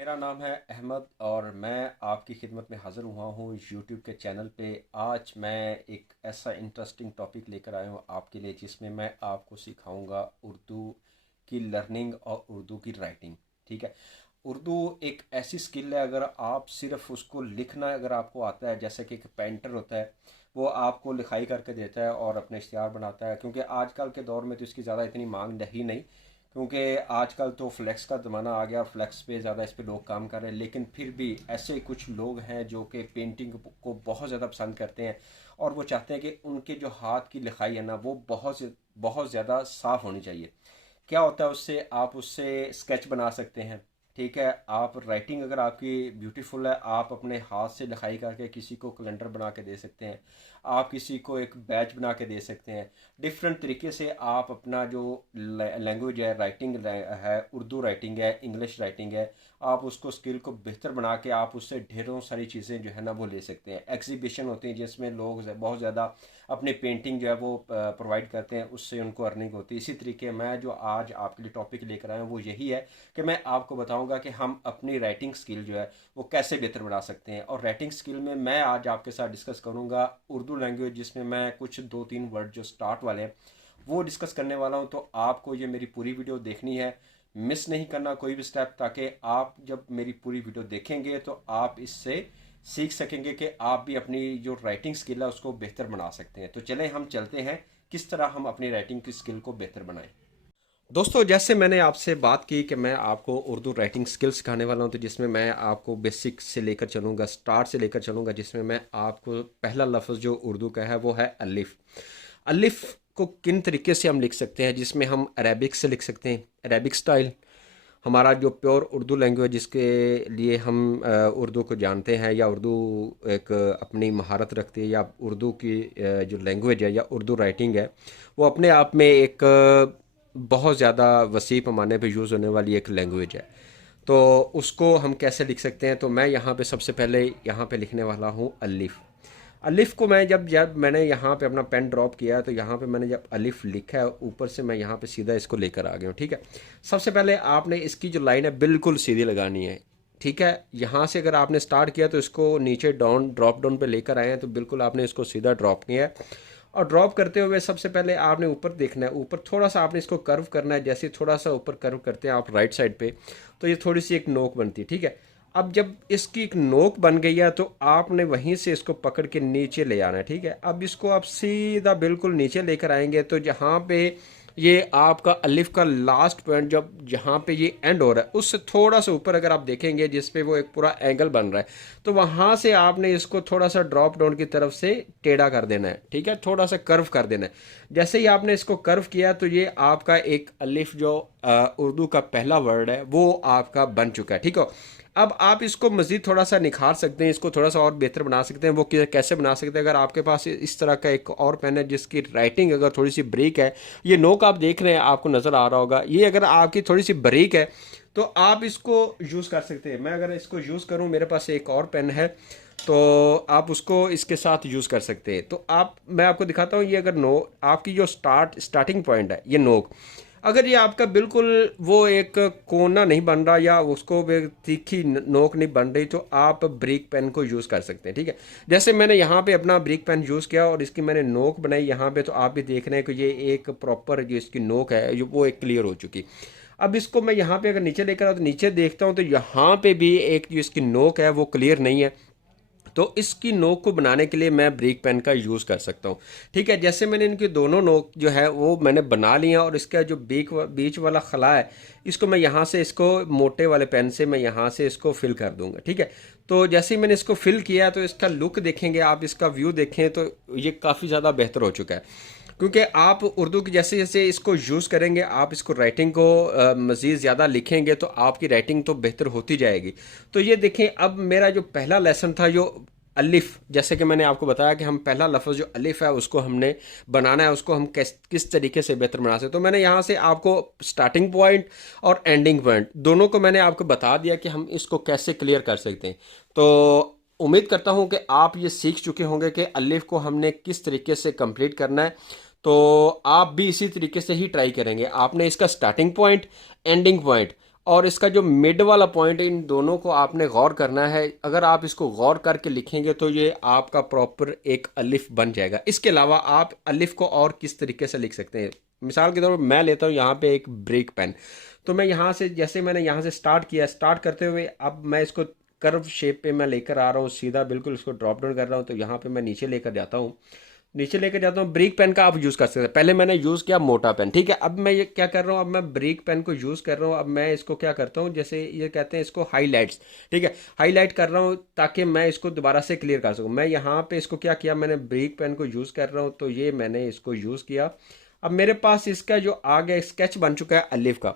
मेरा नाम है अहमद और मैं आपकी खिदमत में हाज़िर हुआ हूँ यूट्यूब के चैनल पे। आज मैं एक ऐसा इंटरेस्टिंग टॉपिक लेकर आया हूँ आपके लिए, जिसमें मैं आपको सिखाऊंगा उर्दू की लर्निंग और उर्दू की राइटिंग। ठीक है। उर्दू एक ऐसी स्किल है, अगर आप सिर्फ उसको लिखना अगर आपको आता है, जैसे कि एक पेंटर होता है, वो आपको लिखाई करके देता है और अपने इश्तिहार बनाता है, क्योंकि आजकल के दौर में तो इसकी ज़्यादा इतनी मांग रही नहीं, क्योंकि आजकल तो फ्लेक्स का ज़माना आ गया और फ्लेक्स पे ज़्यादा इस पे लोग काम कर रहे हैं। लेकिन फिर भी ऐसे कुछ लोग हैं जो कि पेंटिंग को बहुत ज़्यादा पसंद करते हैं और वो चाहते हैं कि उनके जो हाथ की लिखाई है ना, वो बहुत ज़्यादा साफ़ होनी चाहिए। क्या होता है उससे, आप उससे स्केच बना सकते हैं। ठीक है। आप राइटिंग अगर आपकी ब्यूटीफुल है, आप अपने हाथ से लिखाई करके किसी को कैलेंडर बना के दे सकते हैं, आप किसी को एक बैच बना के दे सकते हैं। डिफरेंट तरीके से आप अपना जो लैंग्वेज है, राइटिंग है, उर्दू राइटिंग है, इंग्लिश राइटिंग है, आप उसको स्किल को बेहतर बना के आप उससे ढेरों सारी चीज़ें जो है ना वो ले सकते हैं। एग्जीबिशन होती हैं जिसमें लोग बहुत ज़्यादा अपनी पेंटिंग जो है वो प्रोवाइड करते हैं, उससे उनको अर्निंग होती है। इसी तरीके मैं जो आज आपके लिए टॉपिक लेकर आया हूँ वो यही है कि मैं आपको बताऊंगा कि हम अपनी राइटिंग स्किल जो है वो कैसे बेहतर बना सकते हैं। और राइटिंग स्किल में मैं आज आपके साथ डिस्कस करूंगा उर्दू लैंग्वेज, जिसमें मैं कुछ दो तीन वर्ड जो स्टार्ट वाले हैं वो डिस्कस करने वाला हूं। तो आपको ये मेरी पूरी वीडियो देखनी है, मिस नहीं करना कोई भी स्टेप, ताकि आप जब मेरी पूरी वीडियो देखेंगे तो आप इससे सीख सकेंगे कि आप भी अपनी जो राइटिंग स्किल है उसको बेहतर बना सकते हैं। तो चलें हम चलते हैं किस तरह हम अपनी राइटिंग की स्किल को बेहतर बनाएं। दोस्तों, जैसे मैंने आपसे बात की कि मैं आपको उर्दू राइटिंग स्किल सिखाने वाला हूं, तो जिसमें मैं आपको बेसिक से लेकर चलूंगा, स्टार्ट से लेकर चलूंगा, जिसमें मैं आपको पहला लफ्ज़ जो उर्दू का है वो है अलिफ। अलिफ को किन तरीके से हम लिख सकते हैं, जिसमें हम अरेबिक से लिख सकते हैं, अरेबिक स्टाइल। हमारा जो प्योर उर्दू लैंग्वेज जिसके लिए हम उर्दू को जानते हैं, या उर्दू एक अपनी महारत रखती है, या उर्दू की जो लैंग्वेज है या उर्दू राइटिंग है, वो अपने आप में एक बहुत ज़्यादा वसी पैमाने पे यूज़ होने वाली एक लैंग्वेज है। तो उसको हम कैसे लिख सकते हैं, तो मैं यहाँ पे सबसे पहले यहाँ पे लिखने वाला हूँ अलिफ। अलिफ को मैं जब जब मैंने यहाँ पे अपना पेन ड्रॉप किया, तो यहाँ पे मैंने जब अलिफ लिखा है, ऊपर से मैं यहाँ पे सीधा इसको लेकर आ गया हूँ। ठीक है। सबसे पहले आपने इसकी जो लाइन है बिल्कुल सीधी लगानी है। ठीक है। यहाँ से अगर आपने स्टार्ट किया तो इसको नीचे डाउन ड्रॉप डाउन पे लेकर आए हैं, तो बिल्कुल आपने इसको सीधा ड्रॉप किया है। और ड्रॉप करते हुए सबसे पहले आपने ऊपर देखना है, ऊपर थोड़ा सा आपने इसको कर्व करना है। जैसे थोड़ा सा ऊपर कर्व करते हैं आप राइट साइड पे, तो ये थोड़ी सी एक नोक बनती है। ठीक है। अब जब इसकी एक नोक बन गई है, तो आपने वहीं से इसको पकड़ के नीचे ले आना है। ठीक है। अब इसको आप सीधा बिल्कुल नीचे लेकर आएंगे, तो जहाँ पे ये आपका अलिफ का लास्ट पॉइंट, जब जहाँ पे ये एंड हो रहा है, उससे थोड़ा सा ऊपर अगर आप देखेंगे, जिस पे वो एक पूरा एंगल बन रहा है, तो वहाँ से आपने इसको थोड़ा सा ड्रॉप डाउन की तरफ से टेढ़ा कर देना है। ठीक है। थोड़ा सा कर्व कर देना है। जैसे ही आपने इसको कर्व किया, तो ये आपका एक अलिफ जो उर्दू का पहला वर्ड है वो आपका बन चुका है। ठीक है। अब आप इसको मज़ीद थोड़ा सा निखार सकते हैं, इसको थोड़ा सा और बेहतर बना सकते हैं। वो कैसे बना सकते हैं, अगर आपके पास इस तरह का एक और पेन है जिसकी राइटिंग अगर थोड़ी सी ब्रीक है, ये नोक आप देख रहे हैं, आपको नज़र आ रहा होगा, ये अगर आपकी थोड़ी सी ब्रीक है तो आप इसको यूज़ कर सकते हैं। मैं अगर इसको यूज़ करूँ, मेरे पास एक और पेन है, तो आप उसको इसके साथ यूज़ कर सकते हैं। तो मैं आपको दिखाता हूँ, ये अगर आपकी जो स्टार्टिंग पॉइंट है ये नोक, अगर ये आपका बिल्कुल वो एक कोना नहीं बन रहा, या उसको तीखी नोक नहीं बन रही, तो आप ब्रिक पेन को यूज़ कर सकते हैं। ठीक है। जैसे मैंने यहाँ पे अपना ब्रिक पेन यूज़ किया और इसकी मैंने नोक बनाई यहाँ पे, तो आप भी देख रहे हैं कि ये एक प्रॉपर जो इसकी नोक है वो एक क्लियर हो चुकी। अब इसको मैं यहाँ पे अगर नीचे लेकर आऊँ, तो नीचे देखता हूँ तो यहाँ पे भी एक जो इसकी नोक है वो क्लियर नहीं है। तो इसकी नोक को बनाने के लिए मैं ब्रिक पेन का यूज़ कर सकता हूँ। ठीक है। जैसे मैंने इनकी दोनों नोक जो है वो मैंने बना लिया, और इसका जो बीच वाला खला है, इसको मैं यहाँ से इसको मोटे वाले पेन से मैं यहाँ से इसको फिल कर दूंगा। ठीक है। तो जैसे ही मैंने इसको फिल किया, तो इसका लुक देखेंगे आप, इसका व्यू देखें, तो ये काफ़ी ज़्यादा बेहतर हो चुका है। क्योंकि आप उर्दू की जैसे जैसे इसको यूज़ करेंगे, आप इसको राइटिंग को मज़ीद ज़्यादा लिखेंगे, तो आपकी राइटिंग तो बेहतर होती जाएगी। तो ये देखें, अब मेरा जो पहला लेसन था जो अलिफ, जैसे कि मैंने आपको बताया कि हम पहला लफ्ज़ जो अलिफ है उसको हमने बनाना है, उसको हम किस तरीके से बेहतर बना सकते। तो मैंने यहाँ से आपको स्टार्टिंग पॉइंट और एंडिंग पॉइंट दोनों को मैंने आपको बता दिया कि हम इसको कैसे क्लियर कर सकते हैं। तो उम्मीद करता हूँ कि आप ये सीख चुके होंगे कि अलिफ को हमने किस तरीके से कंप्लीट करना है। तो आप भी इसी तरीके से ही ट्राई करेंगे। आपने इसका स्टार्टिंग पॉइंट, एंडिंग पॉइंट और इसका जो मिड वाला पॉइंट है, इन दोनों को आपने गौर करना है। अगर आप इसको गौर करके लिखेंगे तो ये आपका प्रॉपर एक अलिफ बन जाएगा। इसके अलावा आप अलिफ को और किस तरीके से लिख सकते हैं, मिसाल के तौर पर मैं लेता हूँ यहाँ पे एक ब्रेक पेन। तो मैं यहाँ से, जैसे मैंने यहाँ से स्टार्ट किया, स्टार्ट करते हुए अब मैं इसको कर्व शेप पे मैं लेकर आ रहा हूँ, सीधा बिल्कुल इसको ड्रॉप डाउन कर रहा हूँ। तो यहाँ पे मैं नीचे लेकर जाता हूँ, नीचे लेकर जाता हूँ। ब्रिक पेन का आप यूज़ कर सकते हैं। पहले मैंने यूज़ किया मोटा पेन, ठीक है। अब मैं ये क्या कर रहा हूँ, अब मैं ब्रिक पेन को यूज़ कर रहा हूँ। अब मैं इसको क्या करता हूँ, जैसे ये कहते हैं इसको हाईलाइट्स, ठीक है, हाईलाइट कर रहा हूँ ताकि मैं इसको दोबारा से क्लियर कर सकूँ। मैं यहाँ पे इसको क्या किया, मैंने ब्रिक पेन को यूज़ कर रहा हूँ, तो ये मैंने इसको यूज़ किया। अब मेरे पास इसका जो आगे स्केच बन चुका है अलिफ का,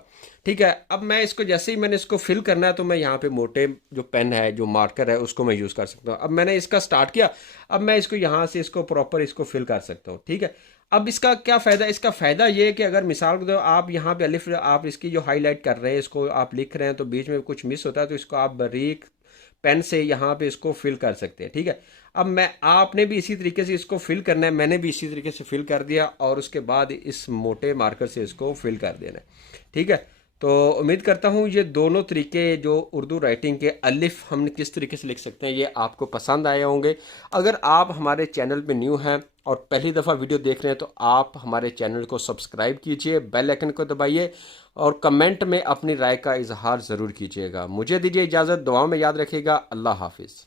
ठीक है। अब मैं इसको, जैसे ही मैंने इसको फिल करना है, तो मैं यहाँ पे मोटे जो पेन है, जो मार्कर है, उसको मैं यूज़ कर सकता हूँ। अब मैंने इसका स्टार्ट किया, अब मैं इसको यहाँ से इसको प्रॉपर इसको फिल कर सकता हूँ, ठीक है। अब इसका क्या फ़ायदा, इसका फ़ायदा ये है कि अगर मिसाल के तौर आप यहाँ पे अलिफ, आप इसकी जो हाईलाइट कर रहे हैं, इसको आप लिख रहे हैं, तो बीच में कुछ मिस होता है, तो इसको आप बारीक पेन से यहाँ पे इसको फिल कर सकते हैं, ठीक है। अब मैं, आपने भी इसी तरीके से इसको फिल करना है, मैंने भी इसी तरीके से फिल कर दिया, और उसके बाद इस मोटे मार्कर से इसको फिल कर देना है, ठीक है। तो उम्मीद करता हूँ ये दोनों तरीके जो उर्दू राइटिंग के अलिफ हम किस तरीके से लिख सकते हैं, ये आपको पसंद आए होंगे। अगर आप हमारे चैनल पे न्यू हैं और पहली दफ़ा वीडियो देख रहे हैं, तो आप हमारे चैनल को सब्सक्राइब कीजिए, बेल आइकन को दबाइए, और कमेंट में अपनी राय का इजहार ज़रूर कीजिएगा। मुझे दीजिए इजाज़त, दुआओं में याद रखिएगा। अल्लाह हाफिज़।